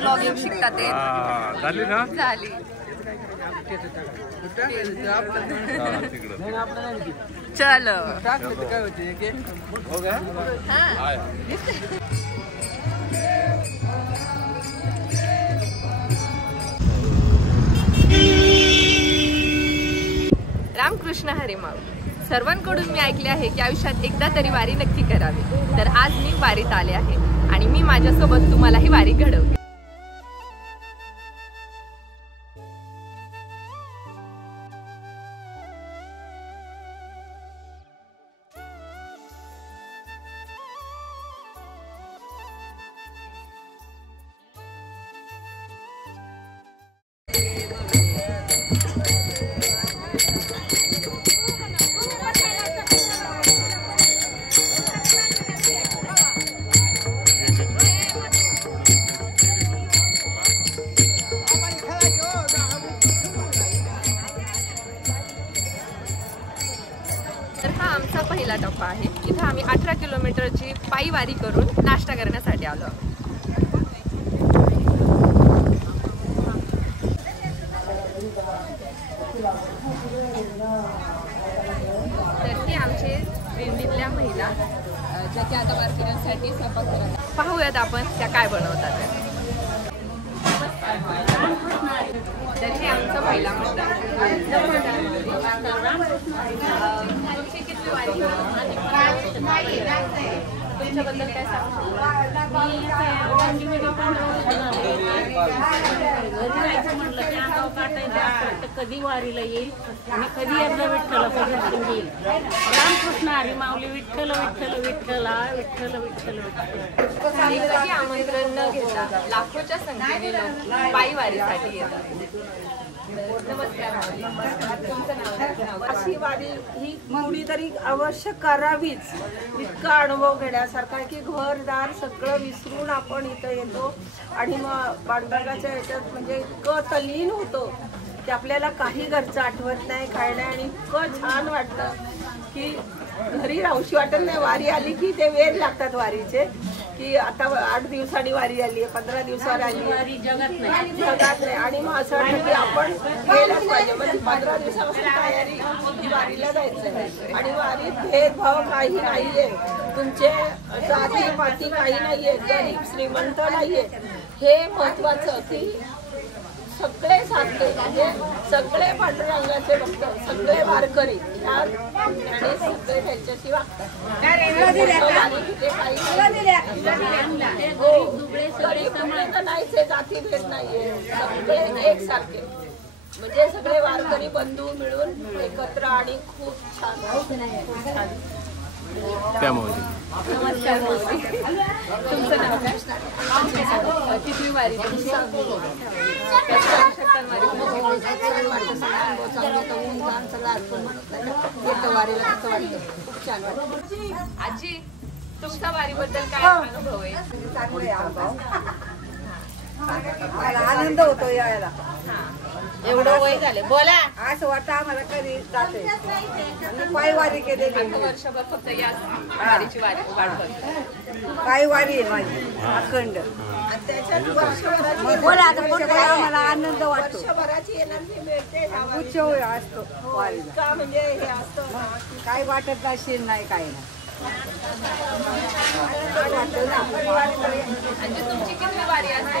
Blogging शिकतात ते झाली ना झाली चलो रामकृष्ण हरी माऊली. सर्वांकडून मी ऐकले आहे की आयुष्यात एकदा तरी वारी नक्की करावी. तर आज मी वारीत आले आहे आणि मी माझ्यासोबत तुम्हाला ही वारी घडवते. आमचा पहिला टप्पा आहे. इथं आम्ही 18 किलोमीटरची पायी वारी करून नाश्ता करण्यासाठी आलो. तर ही आमचे दिंडीतल्या महिला ज्या की आता वारकऱ्यांसाठी स्वयंपाक करतात. पाहूयात आपण त्या काय बनवतात. तर हे आमचं पहिला मंडळ. तुमच्याबद्दल काय सांगू? म्हटलं की अंगाव काटायचं कधी वारीला येईल आणि कधी एकदा विठ्ठलाचं दर्शन घेईल. रामकृष्ण हरी माऊली. विठ्ठल विठ्ठल विठ्ठला विठ्ठल विठ्ठल विठ्ठल. कधी आमंत्रण न घेता लाखोच्या संख्येने लोक पायी वारीसाठी येतात. अशी वारी ही कोणीतरी अवश्य करावीच. इतका अनुभव घेण्यासारखा की घरदार सगळं विसरून आपण इथं येतो आणि मग पांडुरंगाच्या याच्यात म्हणजे इतकं तल्लीन होतो की आपल्याला काही घरचं आठवत नाही, काय नाही आणि इतकं छान वाटतं की घरी राहूशी वाटत नाही. वारी आली की ते वेळ लागतात वारीचे की आता 8 दिवसांनी वारी आली आहे, 15 दिवसावर आली वारी जगात नाही आणि मग असं वाटतं की आपण गेलंच पाहिजे. म्हणजे 15 दिवसापासून तयारी वारीला जायचं आणि वारीत भेदभाव काही नाहीये. तुमचे जाती पाती काही नाहीये, गरीब श्रीमंत नाहीये. हे महत्वाचं की सगळे सारखे म्हणजे सगळे पांडुरंगाचे भक्त, सगळे वारकरी आणि सगळे त्यांच्याशी वागतात. नाहीचे जाती भेद नाहीये, सगळे एकसारखे म्हणजे सगळे वारकरी बंधू मिळून एकत्र आणि खूप छान. त्यामुळे नमस्कार माऊली. तुमचं नाव काय? किती वारी तुमची? आजी तुमच्या वारीबद्दल काय अनुभव आहे? आनंद होतो यायला. एवढं वय झाले बोला. असं वाटतं आम्हाला कधी जाते. पायी वारी केलेली वर्षभर फक्त या वारीची वाट बघतो. पायी वारी आहे माझी अखंड. आम्हाला आनंद वाटतो. वर्षभराची एनर्जी मिळते. उत्सव असतो वारीला. म्हणजे हे असतं काय वाटत नसेल नाही काय नाही. तुमची किती वारी असते?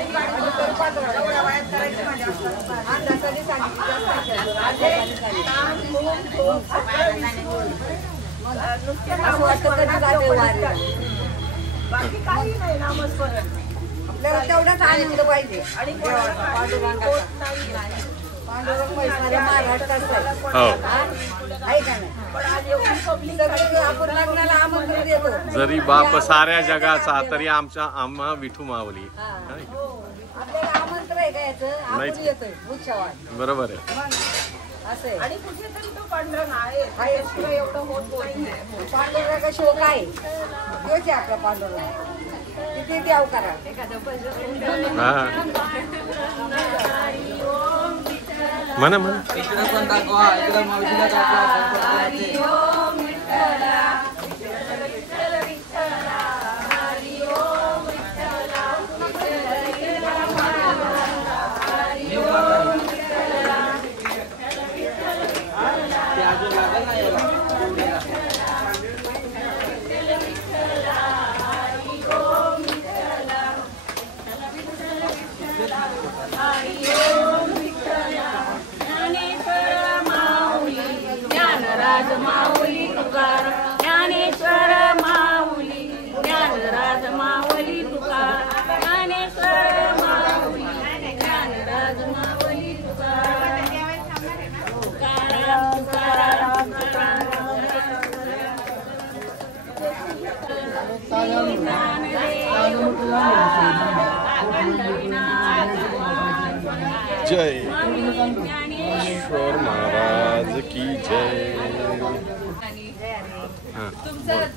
बाकी काही नाही. नामस्मरण आपल्याला तेवढाच आनंद पाहिजे. आणि महाराष्ट्रात आहे का नाही. आपण लग्नाला आमंत्रण देतो. जरी बाप साऱ्या जगाचा तरी आम्हा विठू माऊली. आपल्याला आमंत्रण आहे का याचं? आपण येतोय उत्सवात. बरोबर आहे. असं आणि कुठेतरी तो पांडुरंग आहे. एवढं होत नाही. पांडुरंग शोक आहे. तोच आहे आपला पांडुरंग. किती द्याव करा. म्हणा म्हणा. ज्ञानराज माऊली तुकाराम ज्ञानेश्वर माऊली ज्ञानराज माऊली तुकाराम ज्ञानेश्वर माऊली ज्ञानराज माऊली तुकाराम तुकाराम तुकाराम जय ईश्वर महाराज की जय.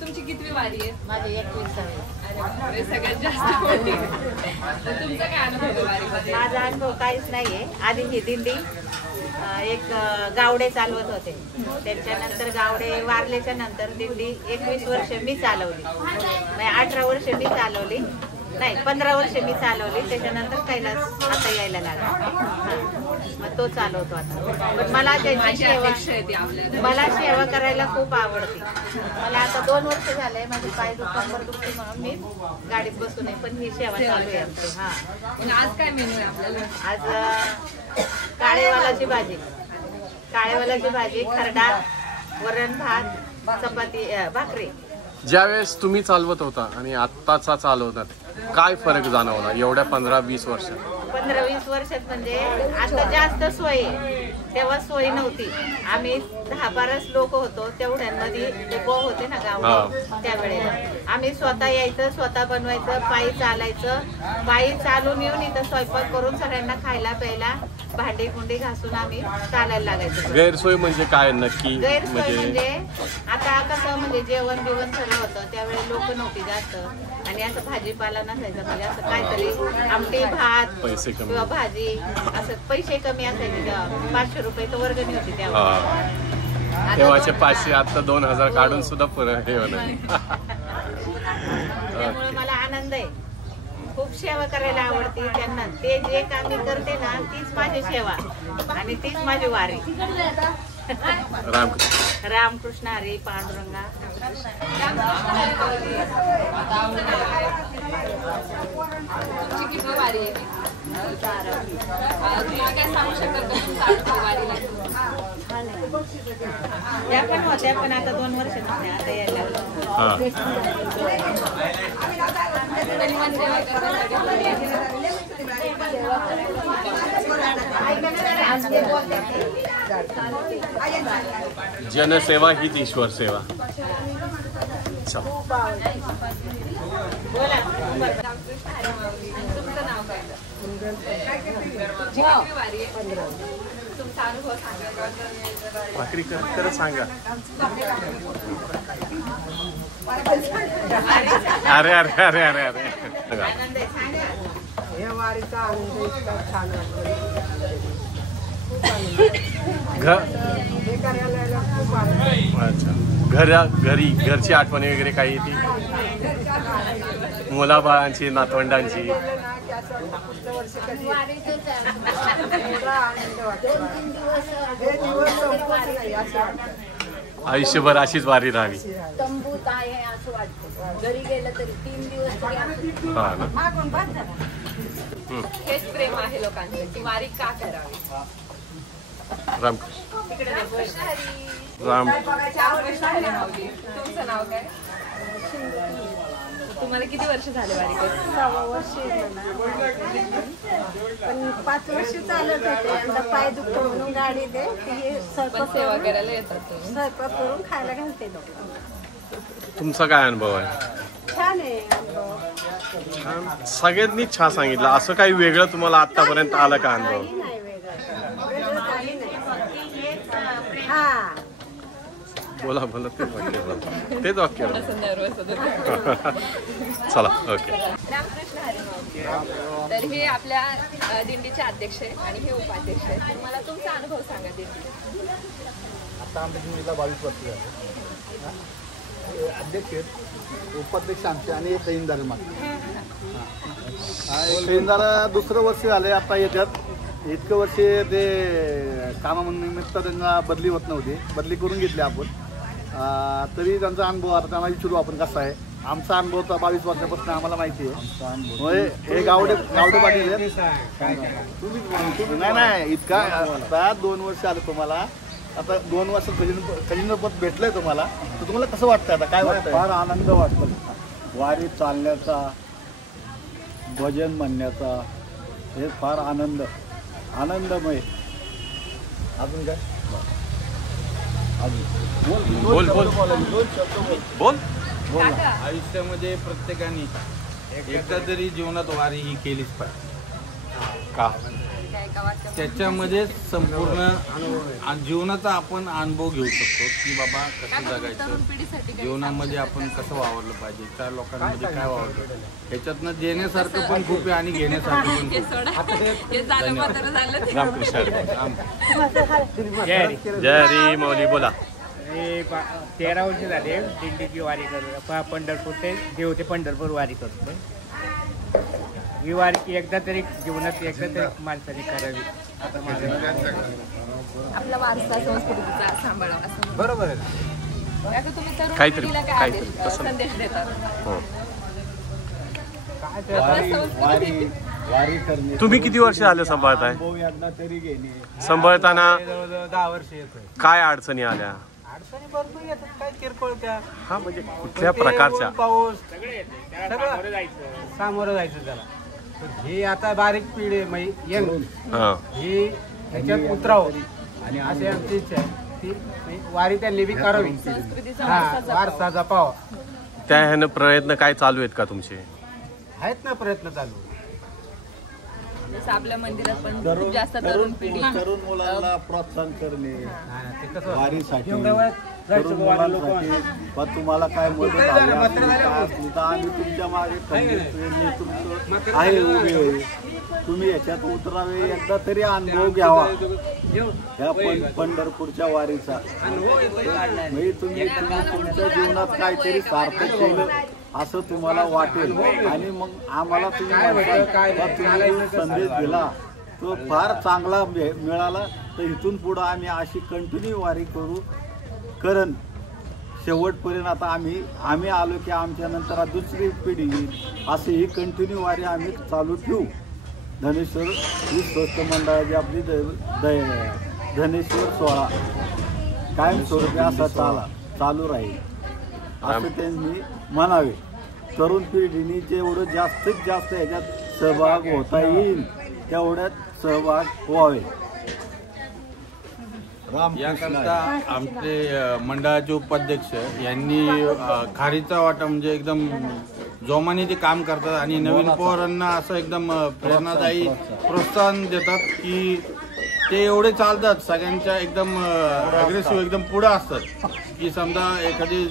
तुमची कितवी वारी आहे? माझी 21वी. अरे सगळ्यात जास्त मोठी. तर तुमचा काय अनुभव आहे वारीमध्ये? माझा अनुभव काहीच नाहीये. आधी ही दिंडी एक गावडे चालवत होते, त्यांच्यानंतर गावडे वारल्याच्या नंतर दिंडी 21 वर्ष मी चालवली, 18 वर्ष मी चालवली, नाही 15 वर्ष मी चालवली. त्याच्यानंतर कैलास आता यायला लागला, मग तो चालवतो आता. पण मला त्यांची मला सेवा करायला खूप आवडते. मला आता 2 वर्ष झाले माझे पाय दुखते म्हणून मी गाडीत बसू नये, पण ही सेवा चालू आहे आमची. हा, आज काय मेनू आहे आपल्याला? आज काळेवालाची भाजी, खरडा, वरण भात, चपाती, भाकरी. ज्यावेळेस तुम्ही चालवत होता आणि आत्ताचा चालवतात काय फरक जाणवला एवढ्या 15-20 वर्षात? 15-20 वर्षात म्हणजे आता जास्त सोय आहे, तेव्हा सोय नव्हती. आम्ही 10-12 लोक होतो, तेवढ्यांमध्ये डेपो होते ना गाव. त्यावेळेला आम्ही स्वतः यायचं, स्वतः बनवायचं, पायी चालायचं, पायी चालून येऊन इथं स्वयंपाक करून सगळ्यांना खायला प्यायला भांडी कुंडी घासून आम्ही चालायला लागायचं. गैरसोय म्हणजे काय नक्की? गैरसोय म्हणजे आता कसं म्हणजे जेवण बिवण सगळं होतं, त्यावेळी लोक नव्हती जास्त, आणि असं भाजीपाला नसायचं, म्हणजे असं काहीतरी आमटी भात किंवा भाजी असं पैसे कमी असायचे. तेव्हा 500 रुपये तर वर्गणी होती तेव्हा. तेव्हाचे 500 आता 2000 काढून सुद्धा फरक हे होणार. त्यामुळे मला आनंद आहे, खूप सेवा करायला आवडते त्यांना. ते जे काम मी करते ना तीच माझी सेवा आणि तीच माझी वारी. रामकृष्ण हरी पांडुरंगा. तुमची किती वारी आहे? तुम्हाला काय सांगू शकता का वारीला? त्या पण होत्या, पण आता 2 वर्ष नव्हत्या, आता यायला जनसेवा हीच ईश्वर सेवा. तुमचं नाव काय? तुमची किती वारी आहे? तुमचा अनुभव सांगा. भाकरी करत सांगा. अरे अरे अरे अरे अरे या वारीचा आनंद इतका छान अच्छा. घरी घरची आठवणी वगैरे काही येते? मुलाबाळांची, नातवंडांची? आयुष्यभर अशीच वारी राहावी. तंबूत आहे असं वाटतं, घरी गेलं तरी 3 दिवस तरी. हा ना. हेच प्रेम आहे लोकांचं की वारी का करावी. रामकृष्ण हरी. रामकृष्ण हरी माऊली. तुमचं नाव काय? तुम्हाला किती वर्ष झाले वारी करून? 6 वर्ष. पण 5 वर्ष चालत होते, आता पाय दुखतो म्हणून गाडी दे पण सेवा करायला येतात तुम्ही? स्वयंपाक करून खायला घालते लोक. तुमचा काय अनुभव आहे? छान आहे अनुभव. छान. सगळ्यांनीच छान सांगितलं. असं काही वेगळं तुम्हाला आतापर्यंत आलं का अनुभव? नाही वेगळं काही नाही. हा बोला बोला, तेच वाक्य बोला, तेच वाक्य बोला. चला ओके. रामकृष्ण हरी माऊली. तर हे आपल्या दिंडीचे अध्यक्ष आहेत आणि हे उपाध्यक्ष आहेत. मला तुमचा अनुभव सांगा दिंडी. आता आमच्या दिंडीला 22 वर्ष झाले. अध्यक्ष आहेत, उपाध्यक्ष आमचे आणि एक खैनदार मागते. खैनदार 2रं वर्ष झाले आता येतात. इतकं वर्ष ते कामानिमित्त त्यांना बदली होत नव्हती, बदली करून घेतली आपण. तरी त्यांचा अनुभव आता त्यांना विचारू आपण कसा आहे. आमचा अनुभव तर 22 वर्षापासून आम्हाला माहिती आहे. हे गावडे पाटील नाही इतका आता 2 वर्ष आलं तुम्हाला. आता 2 वर्ष खजिनपद भेटलंय तुम्हाला, तर तुम्हाला कसं वाटतं आता, काय वाटतं? फार आनंद वाटतो. वारी चालण्याचा, भजन म्हणण्याचा, हे फार आनंदमय. अजून काय? बोल बोल. आयुष्यामध्ये प्रत्येकाने एकदा तरी जीवनात वारी ही केलीच पाहिजे. का? त्याच्यामध्ये संपूर्ण जीवनाचा आपण अनुभव घेऊ शकतो की बाबा कसं जगायचं, जीवनामध्ये आपण कसं वावरलं पाहिजे, 4 लोकांमध्ये काय वावरलं, ह्याच्यातनं देण्यासारखं पण खूप आहे आणि घेण्यासारखं पण खूप. जय हरी माऊली. बोला. 13 वर्ष झाले दिंडीची वारी करतो. पंढरपूर ते देव ते पंढरपूर वारी करतो. ही वारी एकदा तरी जीवनात एकदा तरी माणसाने करावी. आपला वारसा संस्कृतीचा सांभाळावा असं बरोबर आहे. आता तुम्ही तरुण काहीतरी पिढीला काय संदेश देतात? हो. वारी करणे. तुम्ही किती वर्ष झाले सांभाळताय? अनुभव एकदा तरी घेणे. सांभाळताना जवळजवळ 10 वर्ष येतोय. काय अडचणी आल्या? अडचणी भरपूर येतात, काय किरकोळ त्या. हा, म्हणजे कुठल्या प्रकारच्या? पाऊस सामोरं जायचं. सामोरं जायचं त्याला. तर हे आता बारीक पिढी यंग हा. ही ह्याच्यात उतरावं आणि अशी आमची इच्छा आहे ती वारी त्यांनी बी करावी. संस्कृतीचा हा, वारसा वारसा जपावा. त्या ह्यानं प्रयत्न काय चालू आहेत का तुमचे? आहेत ना प्रयत्न चालू. जसं आपल्या मंदिरात पण खूप जास्त तरुण पिढी तरुण मुलांना प्रोत्साहन करणे ते कसं वारीसाठी, तरुण मुलांसाठी. पण तुम्हाला काय मदत हवी असली तर आम्ही तुमच्या मागे खंबीरपणे तुमचं आहे उभे. तुम्ही याच्यात उतरावे, एकदा तरी अनुभव घ्यावा ह्या पंढरपूरच्या वारीचा. म्हणजे तुम्ही तुमच्या जीवनात काहीतरी सार्थक केलं असं तुम्हाला वाटेल. आणि मग आम्हाला तुम्ही संदेश दिला तो फार चांगला मिळाला. तर इथून पुढं आम्ही अशी कंटिन्यू वारी करण शेवटपर्यंत. आता आम्ही आलो की आमच्या नंतर दुसरी पिढी येईल, अशी ही कंटिन्यू वारी आम्ही चालू ठेवू. धनेश्वर ही स्वस्त मंडळाची आपली धनेश्वर सोहळा कायमस्वरूपी असा चालू राहील असं त्यांनी म्हणावे. तरुण पिढीने जेवढं जास्तीत जास्त ह्याच्यात सहभाग होता येईल तेवढ्यात सहभाग व्हावे. याकरता आमचे मंडळाचे उपाध्यक्ष यांनी खारीचा वाटा म्हणजे एकदम जोमाने ते काम करतात आणि नवीन पोरांना असं एकदम प्रेरणादायी प्रोत्साहन देतात की ते एवढे चालतात सगळ्यांच्या एकदम अग्रेसिव्ह एकदम पुढं असतात की समजा एखादी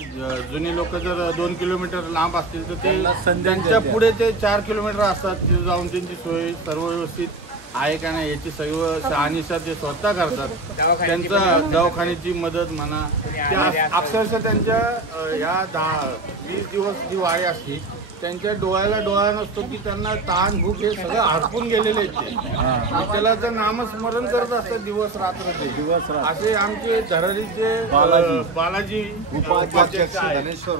जुनी लोक जर 2 किलोमीटर लांब असतील तर ते त्यांच्या पुढे ते 4 किलोमीटर असतात. तिथे जाऊन त्यांची सोय सर्व व्यवस्थित आहे का नाही याची सर्व शहानिशा ते स्वतः करतात. त्यांचा दवाखान्याची मदत म्हणा, त्या अक्षरशः त्यांच्या ह्या 10-20 दिवस जी वारी असते त्यांच्या डोळ्याला डोळा नसतो की त्यांना ताण भूक हे सगळं हरपून गेलेले आहेत. ते त्याला तर नामस्मरण करत असतात दिवस रात्र ते. असे आमचे धरारीचे बालाजी उपाध्यक्ष धनेश्वर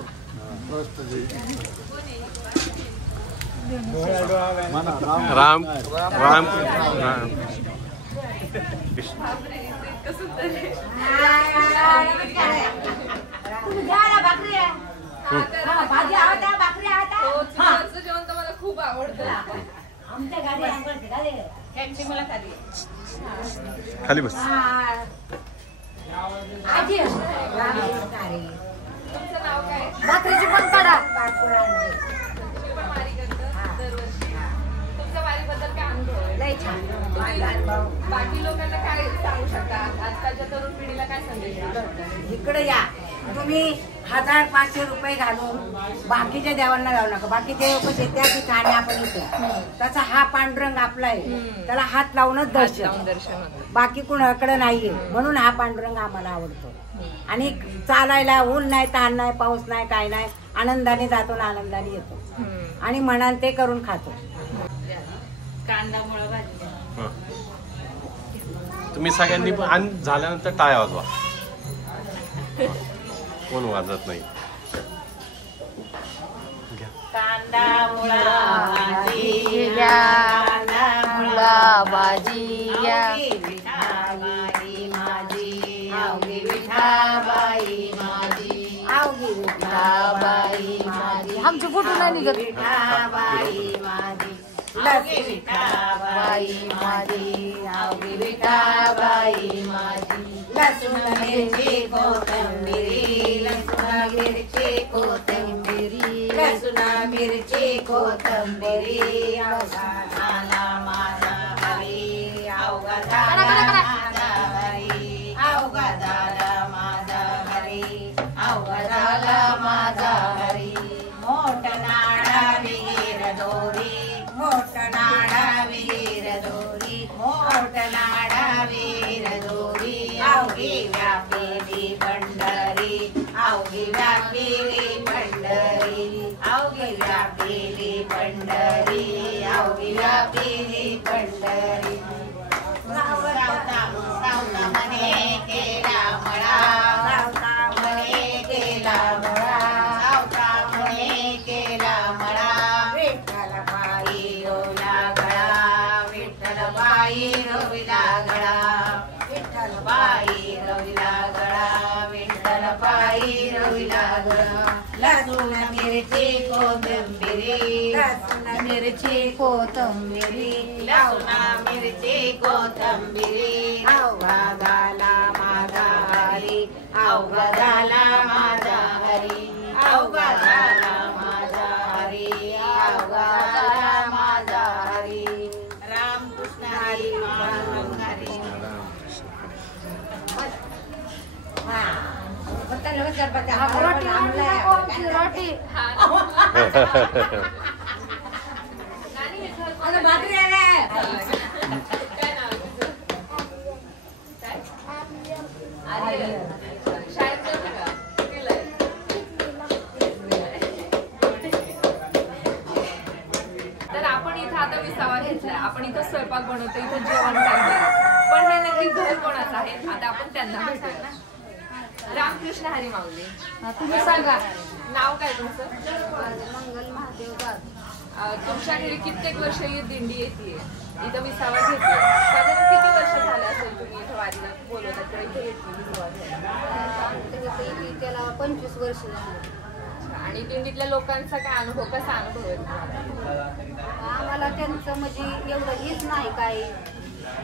राम राम. जेवण तर मला खूप आवडतं. खाली बस. तुमचं नाव काय? भाकरीची पण काढा. पण वारी करतं दरवर्षी. तुमच्या वारीबद्दल काय अनुभव आहे? लय छान. बाकी लोकांना काय सांगू शकता? आजकालच्या तरुण पिढीला काय संदेश देऊ शकता? इकडे या. तुम्ही 1000-500 रुपये घालून बाकीच्या देवांना जाऊ नका. बाकीचे लोक त्या ठिकाणी आपण येतो तसा हा पांडुरंग आपला आहे, त्याला हात लावूनच दर्शन होतं. बाकी कुणाकडे नाहीये. म्हणून हा पांडुरंग आम्हाला आवडतो. आणि चालायला ऊन नाही, ताण नाही, पाऊस नाही, काय नाही, आनंदाने जातो ना आनंदाने येतो आणि म्हणाल ते करून खातो. कांदा मुळा भाजी तुम्ही सगळ्यांनी आणि झाल्यानंतर टाळ्या वाजवा. कोण वाजत नाही. कांदा मुळा भाजी मुळा भाजी माझी अवघी विठाबाई माझी, अवघी विठाबाई माझी, आमचे फोटो नाही निघत. विठाबाई माझी, अवघी विठाबाई माझी, अवघी विठाबाई माझी. लसूण मिरची कोथिंबिरी, लसूण मिरची कोथिंबिरी, लसूण मिरची कोथिंबिरी. अवघा झाला माझा हरी, अवघा झाला माझा हरी, अवघा झाला माझा हरी, अवघा झाला माझा हरी. मोठ नाडा विहीर दोरी, मोठ नाडा विहीर दोरी, मोठ नाडा विहीर दोरी. अवघी व्यापिली पंढरी, अवघी व्यापिली पंढरी, अवघी व्यापिली पंढरी, अवघी व्यापिली पंढरी. सावता म्हणे केला मळा, सावता म्हणे केला मळा, सावता म्हणे केला मळा. विठ्ठल बाई रोविला गळा, विठ्ठल बाई रोविला गळा, विठ्ठल बाई रोविला गळा, विठ्ठल बाई रोविला गळा. लसूण मिरची कोथिंबिरी, लसूण मिरची कोथिंबिरी, लसूण मिरची कोथिंबिरी. अवघा झाला माझा हरी, अवघा झाला माझा हरी, अवघा झाला माझा हरी, अवघा झाला माझा हरी. रामकृष्ण हरी, हरी. तर आपण इथं आता विसावा घेतलाय, आपण इथं स्वयंपाक बनवतो, इथं जेवण करतोय, पण हे नक्की घर कोणाचं आहे? आता आपण त्यांना भेटूया. रामकृष्ण हरी माऊली, तुम्ही सांगा. नाव काय तुमचं? मंगल महादेव गाव. तुमच्या घरी कित्येक वर्ष ही दिंडी येते, इथं विसावा घेते, साधारण किती वर्ष झाले असेल तुम्ही इथं वारीला बोलवतात किंवा इथे येते विसावा घ्यायला? त्याला 25 वर्ष झाली. आणि दिंडीतल्या लोकांचा काय अनुभव, कसा अनुभव आहे तुम्हाला? आम्हाला त्यांचं म्हणजे एवढं हेच नाही काही,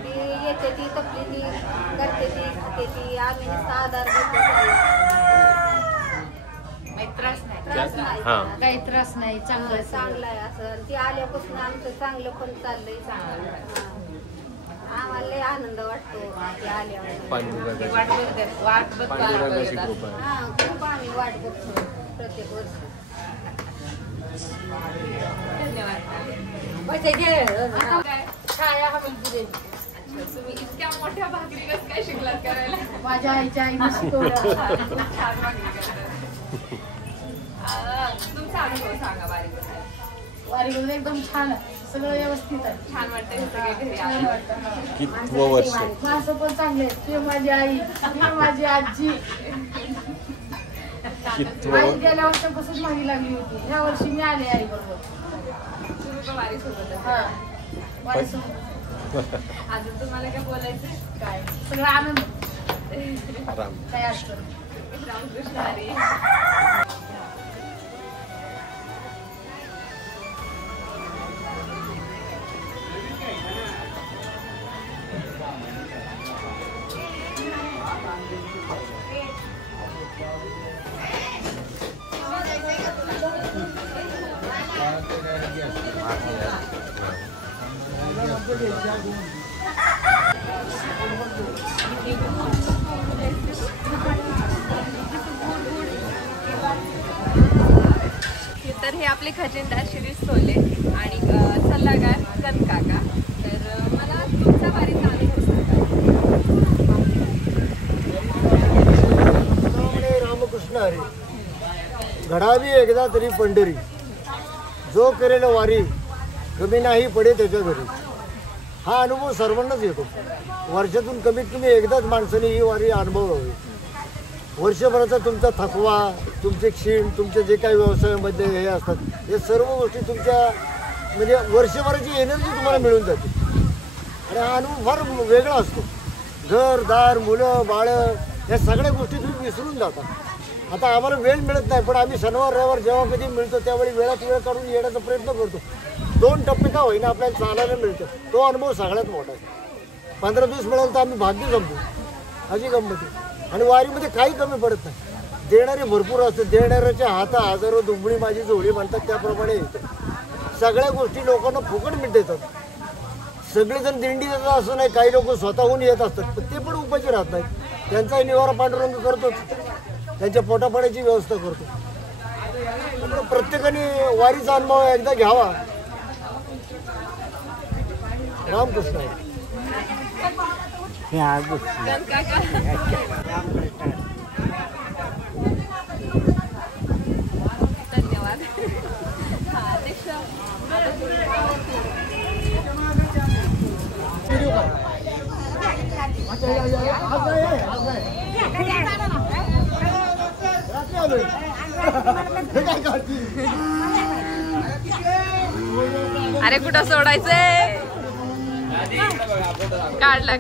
ती येते ती तपलेली करते ती खाते ती, आम्ही आधार देतो, त्रास नाही. त्रास नाही, काही त्रास नाही, चांगलं चांगलं आहे असं. ती आल्यापासून आमचं चांगलं पण चाललंय, चांगलं. आम्हाला लय आनंद वाटतो ते आल्यावर. वाट बघतो. हा, खूप आम्ही वाट बघतो प्रत्येक वर्षी. धन्यवाद. पैसे घे. काय छाया हमीरपुरे. तुम्ही इतक्या मोठ्या भाकरी कसं काय शिकलात करायला? माझ्या आईच्या आईने शिकवलं. छान भाकरी करतात. तुमचा अनुभव सांगा वारीबद्दल. वारीबद्दल एकदम छान आहे, सगळं व्यवस्थित आहे. छान वाटतं हे सगळे घरी छान आले. वाटतं. कितवं वर्ष? माणसं पण चांगले आहेत. ते माझी आई, ती माझी आजी. आई गेल्या वर्षापासून मागे लागली होती, ह्या वर्षी मी आले आई बरोबर. तुम्ही पण वारीसोबत हा, वारीसोबत. अजून तुम्हाला काय बोलायचं? काय सगळं आनंद राम काय असतं. रामकृष्ण हरी. तर हे आपले खजिनदार श्री सोले आणि सल्लागार कनकाका. तर मला तुमचा वारीचा अनुभव सांगा. रामकृष्ण हरी. घडावी एकदा तरी पंढरी, जो करेल वारी कमी नाही पडे त्याच्या घरी. हा अनुभव सर्वांनाच येतो. वर्षातून कमीत कमी एकदाच माणसाने ही वारी अनुभवावी. वर्षभराचा तुमचा थकवा, तुमचे क्षीण, तुमचे जे काही व्यवसायामध्ये हे असतात, हे सर्व गोष्टी तुमच्या म्हणजे वर्षभराची एनर्जी तुम्हाला मिळून जाते. आणि हा अनुभव फार वेगळा असतो. घर दार मुलं बाळं या सगळ्या गोष्टी तुम्ही विसरून जाता. आता आम्हाला वेळ मिळत नाही, पण आम्ही शनिवार रविवार जेव्हा कधी मिळतो त्यावेळी वेळात वेळ काढून येण्याचा प्रयत्न करतो. 2 टप्पे का होईना आपल्याला चालायला मिळतं, तो अनुभव सगळ्यात मोठा आहे. 15 दिवस मिळालं तर आम्ही भाग्य जमतो, अशी गंमत आहे. आणि वारीमध्ये काही कमी पडत नाही, देणारे भरपूर असतात. देणाऱ्याच्या हाता हजारो दुबळी माझी जोडी म्हणतात त्याप्रमाणे येतं. सगळ्या गोष्टी लोकांना फुकट मिळतात. सगळेजण दिंडी देतात असं नाही, काही लोक स्वतःहून येत असतात, पण ते पण उपाशी राहत नाहीत. त्यांचाही निवारा पांडुरंग करतोच, त्यांच्या पोटापाण्याची व्यवस्था करतो. त्यामुळे प्रत्येकाने वारीचा अनुभव एकदा घ्यावा. रामकृष्ण आहे. धन्यवाद. अरे कुठं सोडायचंय? काढला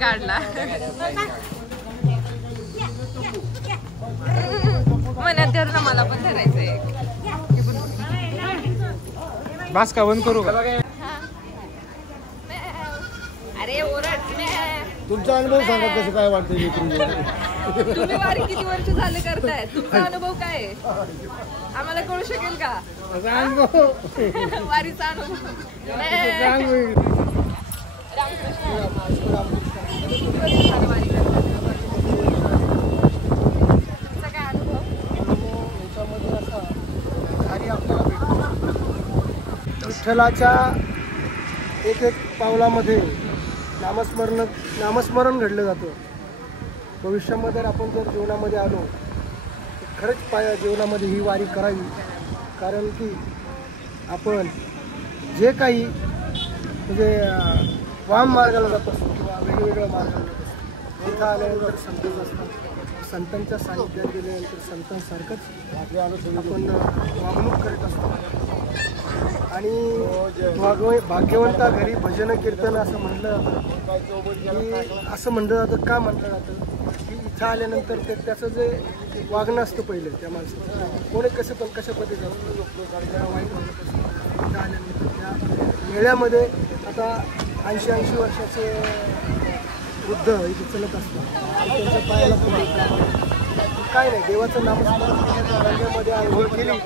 मनात धर ना, मला पण धरायचंय. बास का बंद करू का? अरे ओरड. तुमचा अनुभव सांगा कसं काय वाटतं. तुम्ही वारी किती वर्ष झाले करताय, तुमचा अनुभव काय आहे आम्हाला कळू शकेल का? वारीचा अनुभव. विठ्ठलाच्या एक पावलामध्ये नामस्मरण घडलं जातं. भविष्यामध्ये आपण जर जीवनामध्ये आलो तर खरंच जीवनामध्ये ही वारी करावी. कारण की आपण जे काही म्हणजे वाम मार्गाला जात असतो किंवा वेगवेगळ्या मार्गाला जात असतो, इथं आल्यानंतर संतच असतात. संतांच्या सानिध्यात गेल्यानंतर संतांसारखंच आपण वागणूक करत असतो. आणि भाग्यवंता घरी भजन कीर्तन असं म्हणलं जातं. असं म्हणलं जातं का म्हणलं जातं की इथं आल्यानंतर त्याचं जे वागणं असतं पहिलं त्या माणसाचं, कोणी कसं पण कशा पद्धतीचं असतं, वाईट वागत असतं. इथं आल्यानंतर त्या मेळ्यामध्ये आता 80 वर्षाचे वृद्ध इथे चलत असतात. त्यांच्या पायाला काय नाही, देवाचं नामस्मरण केल्याच्या रंगामध्ये आंघोळ केली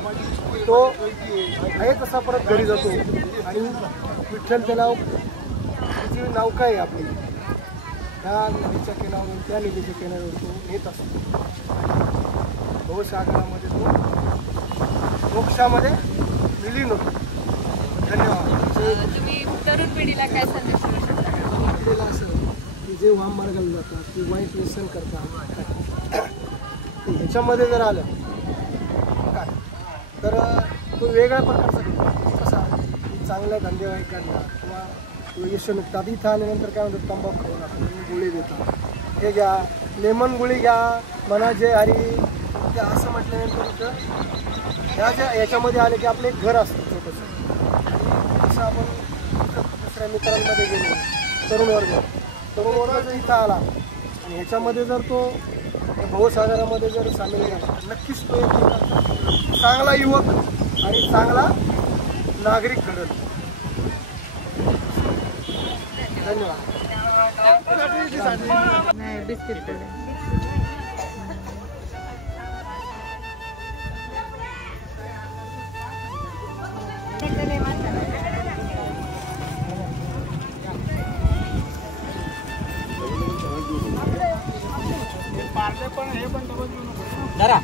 तो आहे तसा परत घरी जातो. आणि विठ्ठल त्याला तिचे नाव काय आहे आपली, त्या नदीच्या किनाऱ्यावरून त्या नदीच्या किनाऱ्यावर तो नेत असतो. भवसागरामध्ये तो मोक्षामध्ये विलीन होतो. धन्यवाद. तुम्ही तरुण पिढीला काय संदेश देऊ शकता? पिढीला असं की जे वाम मार्गाला जातात की वाईट व्यसन करतात, ह्याच्यामध्ये जर आलं काय तर तो वेगळ्या प्रकारचा कसा चांगल्या धंदेवाईकांना किंवा व्यसनमुक्त. इथं आल्यानंतर काय म्हणतात, तंबाखू खाऊ नका, गोळी देतात, हे घ्या, लेमन गोळी घ्या, म्हणा जे हरी ते असं म्हटल्यानंतर ह्या याच्यामध्ये आले की आपलं एक घर असतं छोटंसं. असं आपण दुसऱ्या मित्रांमध्ये गेलो, तरुण वर्ग जर इथं आला आणि ह्याच्यामध्ये जर तो भवसागरामध्ये जर सामील झाला, नक्कीच तो एक चांगला युवक आणि चांगला नागरिक घडत. धन्यवाद. जरा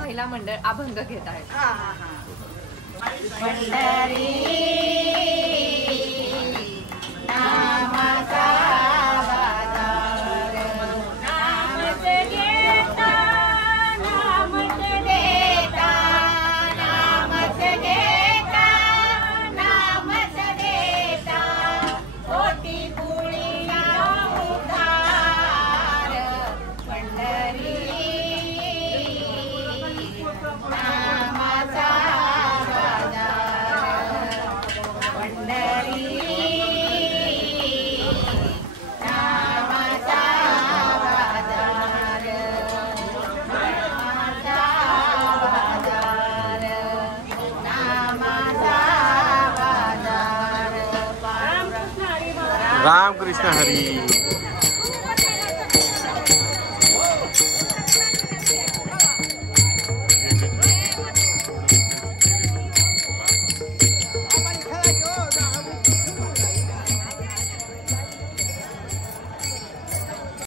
महिला मंडळ अभंग घेत आहेत. नामाचा रामकृष्ण हरी.